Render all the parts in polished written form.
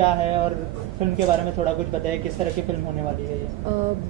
क्या है, और फिल्म के बारे में थोड़ा कुछ बताइए, किस तरह की फिल्म होने वाली है ये?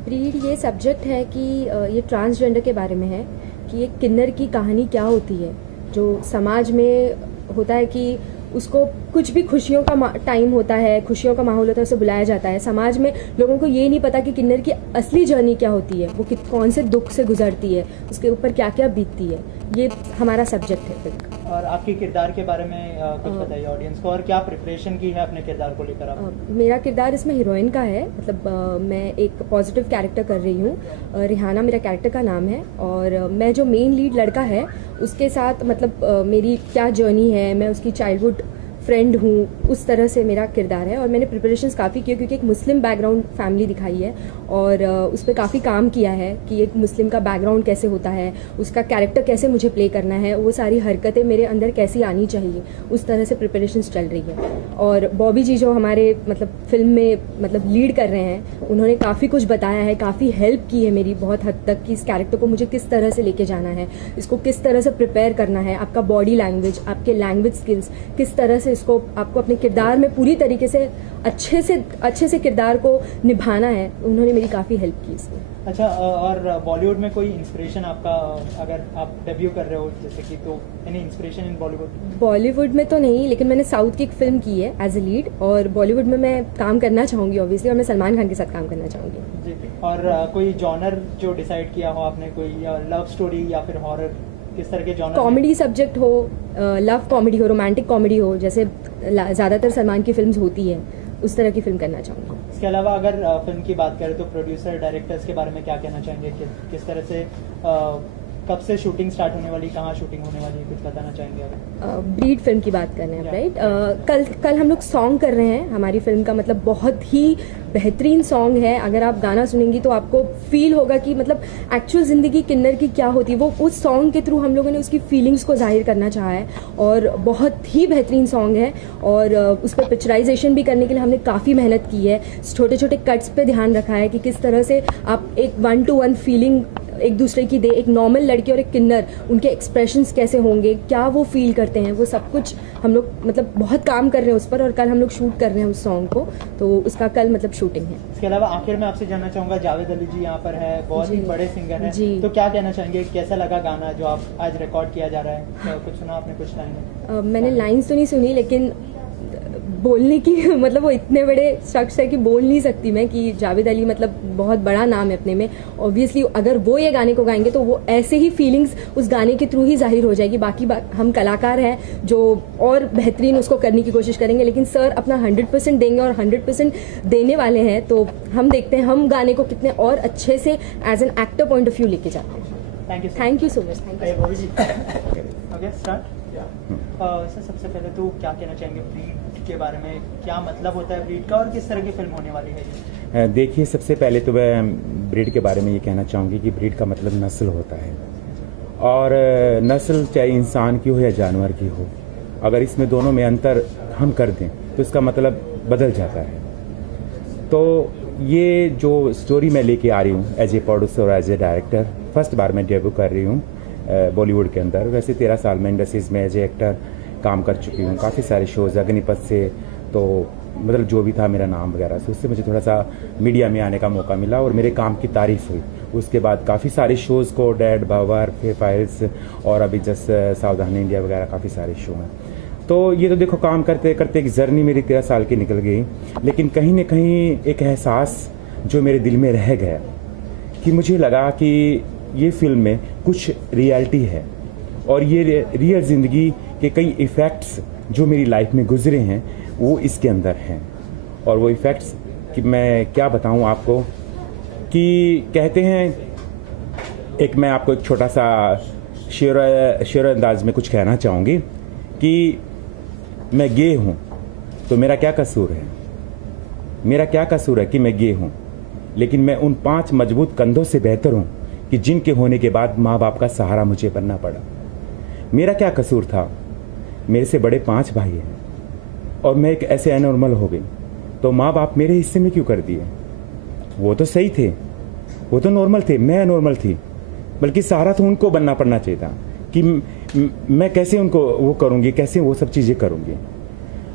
ब्रीड ये सब्जेक्ट है कि ये ट्रांसजेंडर के बारे में है कि एक किन्नर की कहानी क्या होती है, जो समाज में होता है कि उसको कुछ भी खुशियों का टाइम होता है, खुशियों का माहौल होता है, उसे बुलाया जाता है। समाज में लोगों को ये नहीं पता कि किन्नर की असली जर्नी क्या होती है, वो कौन से दुख से गुजरती है, उसके ऊपर क्या क्या बीतती है। ये हमारा सब्जेक्ट है फिल्म का। और आपके किरदार के बारे में कुछ बताइए ऑडियंस को, और क्या प्रिपरेशन की है अपने किरदार को लेकर आप? मेरा किरदार इसमें हीरोइन का है, मतलब मैं एक पॉजिटिव कैरेक्टर कर रही हूँ। रिहाना मेरा कैरेक्टर का नाम है, और मैं जो मेन लीड लड़का है उसके साथ मतलब मेरी क्या जर्नी है, मैं उसकी चाइल्डहुड फ्रेंड हूँ, उस तरह से मेरा किरदार है। और मैंने प्रिपरेशंस काफ़ी किए क्योंकि एक मुस्लिम बैकग्राउंड फैमिली दिखाई है, और उस पर काफ़ी काम किया है कि एक मुस्लिम का बैकग्राउंड कैसे होता है, उसका कैरेक्टर कैसे मुझे प्ले करना है, वो सारी हरकतें मेरे अंदर कैसी आनी चाहिए, उस तरह से प्रिपरेशंस चल रही है। और बॉबी जी जो हमारे मतलब फिल्म में मतलब लीड कर रहे हैं, उन्होंने काफ़ी कुछ बताया है, काफ़ी हेल्प की है मेरी बहुत हद तक कि इस कैरेक्टर को मुझे किस तरह से लेके जाना है, इसको किस तरह से प्रिपेयर करना है, आपका बॉडी लैंग्वेज, आपके लैंग्वेज स्किल्स, किस तरह से इसको आपको अपने किरदार में पूरी तरीके से अच्छे से किरदार को निभाना है। उन्होंने मेरी काफ़ी हेल्प की इसमें। अच्छा, और बॉलीवुड में कोई इंस्पिरेशन आपका, अगर आप डेब्यू कर रहे हो जैसे कि, तो any inspiration in Bollywood? Bollywood में तो नहीं, लेकिन मैंने साउथ की एक फिल्म की है एज ए लीड, और बॉलीवुड में मैं काम करना चाहूँगी ऑब्वियसली, और मैं सलमान खान के साथ काम करना चाहूँगी जी। और कोई जॉनर जो डिसाइड किया हो आपने, कोई लव स्टोरी या फिर हॉरर, किस तरह के जॉनर? कॉमेडी सब्जेक्ट हो, लव कॉमेडी हो, रोमांटिक कॉमेडी हो, जैसे ज़्यादातर सलमान की फिल्म्स होती है, उस तरह की फिल्म करना चाहूँगी। इसके अलावा अगर फिल्म की बात करें तो प्रोड्यूसर डायरेक्टर्स के बारे में क्या कहना चाहेंगे, किस तरह से कब से शूटिंग स्टार्ट होने वाली, कहाँ शूटिंग होने वाली है, कुछ बताना चाहेंगे अगर? ब्रीड फिल्म की बात कर रहे हैं, राइट? कल हम लोग सॉन्ग कर रहे हैं हमारी फिल्म का, मतलब बहुत ही बेहतरीन सॉन्ग है। अगर आप गाना सुनेंगी तो आपको फील होगा कि मतलब एक्चुअल ज़िंदगी किन्नर की क्या होती है, वो उस सॉन्ग के थ्रू हम लोगों ने उसकी फीलिंग्स को जाहिर करना चाहा है, और बहुत ही बेहतरीन सॉन्ग है। और उस पर पिक्चराइजेशन भी करने के लिए हमने काफ़ी मेहनत की है, छोटे छोटे कट्स पे ध्यान रखा है कि किस तरह से आप एक 1-to-1 फीलिंग एक दूसरे की दे, एक नॉर्मल लड़की और एक किन्नर, उनके एक्सप्रेशंस कैसे होंगे, क्या वो फील करते हैं, वो सब कुछ हम लोग मतलब बहुत काम कर रहे हैं उस पर, और कल हम लोग शूट कर रहे हैं उस सॉन्ग को, तो उसका कल मतलब शूटिंग है। इसके अलावा आखिर में आपसे जानना चाहूँगा, जावेद अली जी यहाँ पर है, बहुत ही बड़े सिंगर हैं, जी। तो क्या कहना चाहेंगे, कैसा लगा गाना जो आप आज रिकॉर्ड किया जा रहा है? तो कुछ सुना आपने, कुछ लाइन? मैंने लाइन्स तो नहीं सुनी, लेकिन बोलने की मतलब वो इतने बड़े शख्स है कि बोल नहीं सकती मैं कि जावेद अली मतलब बहुत बड़ा नाम है अपने में। ऑब्वियसली अगर वो ये गाने को गाएंगे तो वो ऐसे ही फीलिंग्स उस गाने के थ्रू ही जाहिर हो जाएगी। बाकी हम कलाकार हैं जो और बेहतरीन उसको करने की कोशिश करेंगे, लेकिन सर अपना 100% देंगे और 100% देने वाले हैं, तो हम देखते हैं हम गाने को कितने और अच्छे से as an actor point of view लेके जाते हैं। Thank you so much. Okay, start. Sir सबसे पहले तो क्या कहना चाहेंगे ब्रीड के बारे में, क्या मतलब होता है ब्रीड का, और किस तरह की फिल्म होने वाली है? देखिए, सबसे पहले तो मैं ब्रीड के बारे में ये कहना चाहूँगी कि ब्रीड का मतलब नस्ल होता है, और नस्ल चाहे इंसान की हो या जानवर की हो, अगर इसमें दोनों में अंतर हम कर दें तो इसका मतलब बदल जाता है। तो ये जो स्टोरी मैं लेके आ रही हूँ एज ए प्रोड्यूसर और एज ए डायरेक्टर, फर्स्ट बार मैं डेब्यू कर रही हूँ बॉलीवुड के अंदर। वैसे 13 साल में इंडस्ट्रीज में एज ए एक्टर काम कर चुकी हूँ, काफ़ी सारे शोज़, अग्निपथ से तो मतलब जो भी था मेरा नाम वगैरह से, उससे मुझे थोड़ा सा मीडिया में आने का मौका मिला और मेरे काम की तारीफ़ हुई। उसके बाद काफ़ी सारे शोज़ को, डैड, बावर, फाइल्स, और अभी जस्ट सावधान इंडिया वगैरह काफ़ी सारे शो हैं। तो ये तो देखो, काम करते करते एक जर्नी मेरी 13 साल की निकल गई, लेकिन कहीं ना कहीं एक एहसास जो मेरे दिल में रह गया कि मुझे लगा कि ये फिल्म में कुछ रियलिटी है, और ये रियल ज़िंदगी के कई इफ़ेक्ट्स जो मेरी लाइफ में गुजरे हैं वो इसके अंदर हैं। और वो इफ़ेक्ट्स कि मैं क्या बताऊं आपको, कि कहते हैं, एक मैं आपको एक छोटा सा शेर अंदाज में कुछ कहना चाहूँगी कि मैं गे हूँ तो मेरा क्या कसूर है, मेरा क्या कसूर है कि मैं गे हूँ, लेकिन मैं उन 5 मजबूत कंधों से बेहतर हूँ कि जिनके होने के बाद माँ बाप का सहारा मुझे बनना पड़ा। मेरा क्या कसूर था, मेरे से बड़े 5 भाई हैं और मैं एक ऐसे अनॉर्मल हो गई, तो माँ बाप मेरे हिस्से में क्यों कर दिए? वो तो सही थे, वो तो नॉर्मल थे, मैं अनॉर्मल थी, बल्कि सहारा तो उनको बनना पड़ना चाहिए था कि मैं कैसे उनको वो करूँगी, कैसे वो सब चीज़ें करूँगी।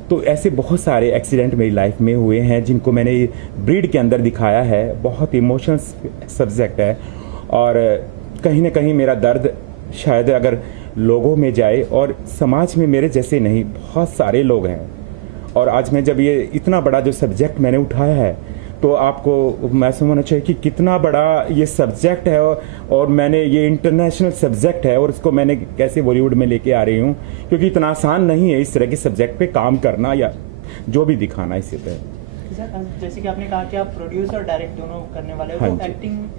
तो ऐसे बहुत सारे एक्सीडेंट मेरी लाइफ में हुए हैं जिनको मैंने ब्रीड के अंदर दिखाया है। बहुत इमोशनल सब्जेक्ट है और कहीं ना कहीं मेरा दर्द शायद अगर लोगों में जाए, और समाज में मेरे जैसे नहीं बहुत सारे लोग हैं। और आज मैं जब ये इतना बड़ा जो सब्जेक्ट मैंने उठाया है तो आपको महसूस होना चाहिए कि कितना बड़ा ये सब्जेक्ट है और मैंने ये इंटरनेशनल सब्जेक्ट है और इसको मैंने कैसे बॉलीवुड में लेके आ रही हूँ, क्योंकि इतना आसान नहीं है इस तरह के सब्जेक्ट पे काम करना या जो भी दिखाना इसी तरह। जैसे कि आपने कहा कि आप प्रोड्यूस और डायरेक्ट दोनों करने वाले हो, हाँ तो जी।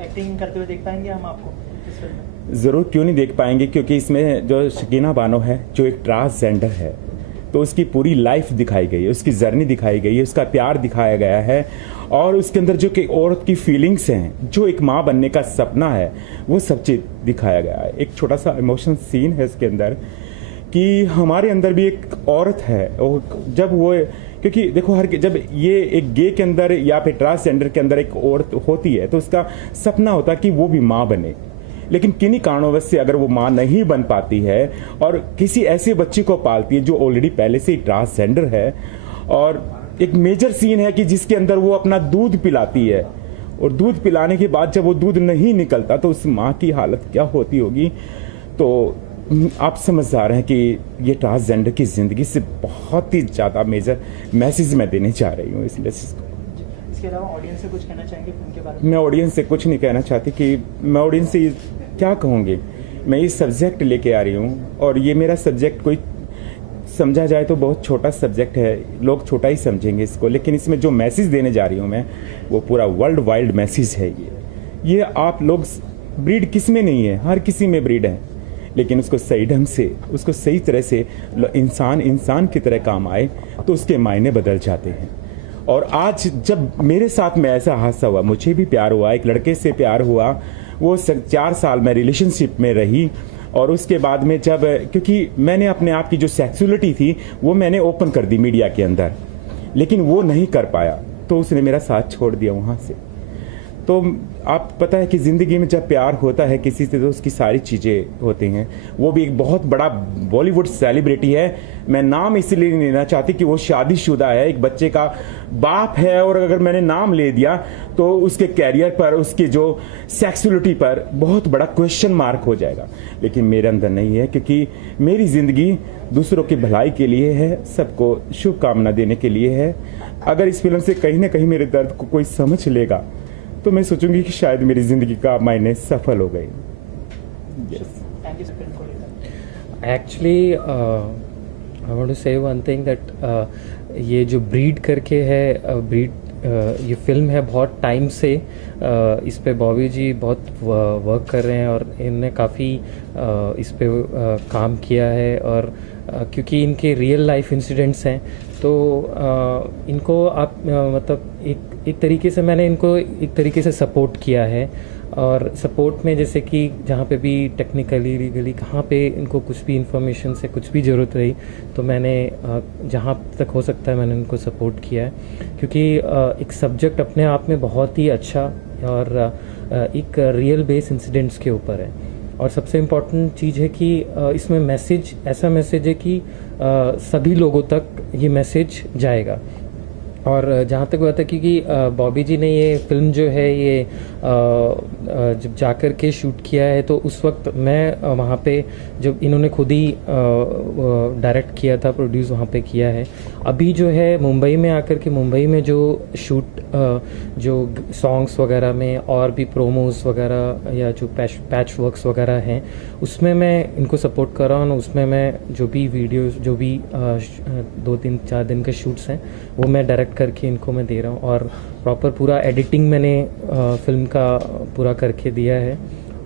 एक्टिंग करते हुए देख पाएंगे हम आपको इस फिल्म में? ज़रूर, क्यों नहीं देख पाएंगे, क्योंकि इसमें जो शकीना बानो है जो एक ट्रांसजेंडर है, तो उसकी पूरी लाइफ दिखाई गई है, उसकी जर्नी दिखाई गई है, उसका प्यार दिखाया गया है और उसके अंदर जो कि औरत की फीलिंग्स हैं, जो एक माँ बनने का सपना है, वो सब चीज़ दिखाया गया है। एक छोटा सा इमोशनल सीन है इसके अंदर कि हमारे अंदर भी एक औरत है और जब वो, क्योंकि देखो जब ये एक गे के अंदर या फिर ट्रांसजेंडर के अंदर एक औरत होती है तो उसका सपना होता है कि वो भी माँ बने, लेकिन किन्हीं कारणों से अगर वो माँ नहीं बन पाती है और किसी ऐसे बच्चे को पालती है जो ऑलरेडी पहले से ही ट्रांसजेंडर है, और एक मेजर सीन है कि जिसके अंदर वो अपना दूध पिलाती है और दूध पिलाने के बाद जब वो दूध नहीं निकलता तो उस माँ की हालत क्या होती होगी। तो आप समझ आ रहे हैं कि ये ट्रांसजेंडर की ज़िंदगी से बहुत ही ज़्यादा मेजर मैसेज मैं देने जा रही हूँ इस मैसेज को। इसके अलावा ऑडियंस से कुछ कहना चाहेंगे फिल्म के बारे में? मैं ऑडियंस से कुछ नहीं कहना चाहती कि मैं ऑडियंस से क्या कहूँगी। मैं ये सब्जेक्ट लेके आ रही हूँ और ये मेरा सब्जेक्ट कोई समझा जाए तो बहुत छोटा सब्जेक्ट है, लोग छोटा ही समझेंगे इसको, लेकिन इसमें जो मैसेज देने जा रही हूँ मैं वो पूरा वर्ल्ड वाइड मैसेज है। ये आप लोग, ब्रीड किस में नहीं है, हर किसी में ब्रीड है, लेकिन उसको सही ढंग से, उसको सही तरह से इंसान की तरह काम आए तो उसके मायने बदल जाते हैं। और आज जब मेरे साथ में ऐसा हादसा हुआ, मुझे भी प्यार हुआ, एक लड़के से प्यार हुआ, वो 4 साल मैं रिलेशनशिप में रही और उसके बाद में जब, क्योंकि मैंने अपने आप की जो सेक्सुअलिटी थी वो मैंने ओपन कर दी मीडिया के अंदर, लेकिन वो नहीं कर पाया तो उसने मेरा साथ छोड़ दिया वहाँ से। तो आप पता है कि ज़िंदगी में जब प्यार होता है किसी से तो उसकी सारी चीज़ें होती हैं। वो भी एक बहुत बड़ा बॉलीवुड सेलिब्रिटी है, मैं नाम इसलिए नहीं लेना चाहती कि वो शादीशुदा है, एक बच्चे का बाप है, और अगर मैंने नाम ले दिया तो उसके कैरियर पर, उसकी जो सेक्सुअलिटी पर बहुत बड़ा क्वेश्चन मार्क हो जाएगा। लेकिन मेरे अंदर नहीं है, क्योंकि मेरी ज़िंदगी दूसरों की भलाई के लिए है, सबको शुभकामना देने के लिए है। अगर इस फिल्म से कहीं ना कहीं मेरे दर्द को कोई समझ लेगा तो मैं सोचूंगी कि शायद मेरी ज़िंदगी का मायने सफल हो गई। थैंक यू फिल्म को लेकर। एक्चुअली आई वांट टू से वन थिंग दैट ये जो ब्रीड करके है, ये फिल्म है, बहुत टाइम से इस पे बॉबी जी बहुत वर्क कर रहे हैं और इनने काफ़ी इस पे काम किया है। और क्योंकि इनके रियल लाइफ इंसिडेंट्स हैं तो इनको आप मतलब एक तरीके से मैंने इनको एक तरीके से सपोर्ट किया है। और सपोर्ट में जैसे कि जहाँ पे भी टेक्निकली लीगली कहाँ पे इनको कुछ भी इंफॉर्मेशन से कुछ भी ज़रूरत रही तो मैंने जहाँ तक हो सकता है मैंने उनको सपोर्ट किया है, क्योंकि एक सब्जेक्ट अपने आप में बहुत ही अच्छा और एक रियल बेस इंसिडेंट्स के ऊपर है। और सबसे इम्पॉर्टेंट चीज़ है कि इसमें मैसेज, ऐसा मैसेज है कि सभी लोगों तक ये मैसेज जाएगा। और जहाँ तक बात है क्योंकि बॉबी जी ने ये फिल्म जो है ये जब जाकर के शूट किया है तो उस वक्त मैं वहाँ पे, जब इन्होंने खुद ही डायरेक्ट किया था, प्रोड्यूस वहाँ पे किया है। अभी जो है मुंबई में आकर के, मुंबई में जो शूट जो सॉन्ग्स वगैरह में और भी प्रोमोस वगैरह या जो पैच वर्क्स वगैरह हैं उसमें मैं इनको सपोर्ट कर रहा हूँ। उसमें मैं जो भी वीडियोस, जो भी 2-3-4 दिन के शूट्स हैं वो मैं डायरेक्ट करके इनको मैं दे रहा हूँ। और प्रॉपर पूरा एडिटिंग मैंने फिल्म का पूरा करके दिया है।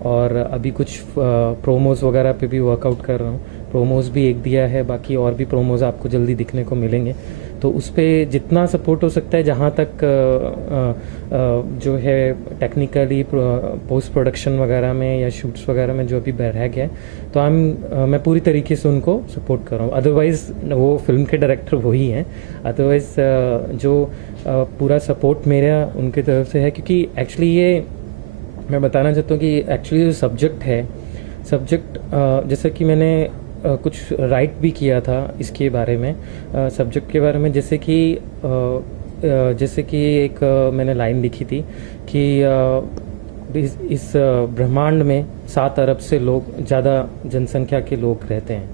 और अभी कुछ प्रोमोज़ वगैरह पे भी वर्कआउट कर रहा हूँ। प्रोमोज़ भी एक दिया है, बाकी और भी प्रोमोज़ आपको जल्दी दिखने को मिलेंगे। तो उस पर जितना सपोर्ट हो सकता है, जहाँ तक जो है टेक्निकली पोस्ट प्रोडक्शन वगैरह में या शूट्स वगैरह में जो अभी रह गया है तो मैं पूरी तरीके से उनको सपोर्ट कर रहा हूँ। अदरवाइज़ वो फिल्म के डायरेक्टर वही हैं, अदरवाइज़ जो पूरा सपोर्ट मेरा उनके तरफ से है। क्योंकि एक्चुअली ये मैं बताना चाहता हूँ कि एक्चुअली जो सब्जेक्ट है, जैसा कि मैंने कुछ राइट भी किया था इसके बारे में, सब्जेक्ट के बारे में, जैसे कि एक मैंने लाइन लिखी थी कि इस ब्रह्मांड में 7 अरब से लोग ज़्यादा जनसंख्या के लोग रहते हैं,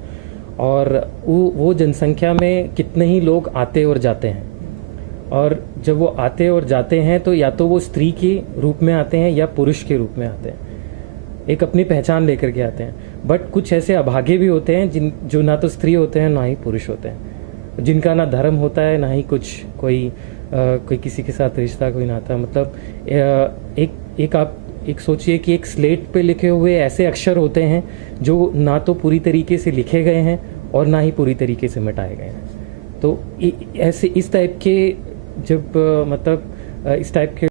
और वो जनसंख्या में कितने ही लोग आते और जाते हैं, और जब वो आते और जाते हैं तो या तो वो स्त्री के रूप में आते हैं या पुरुष के रूप में आते हैं, एक अपनी पहचान लेकर के आते हैं। बट कुछ ऐसे अभागे भी होते हैं जो ना तो स्त्री होते हैं ना ही पुरुष होते हैं, जिनका ना धर्म होता है ना ही कुछ कोई किसी के साथ रिश्ता, कोई नाता। मतलब आप एक सोचिए कि एक स्लेट पे लिखे हुए ऐसे अक्षर होते हैं जो ना तो पूरी तरीके से लिखे गए हैं और ना ही पूरी तरीके से मिटाए गए हैं। तो ऐसे इस टाइप के जब मतलब इस टाइप के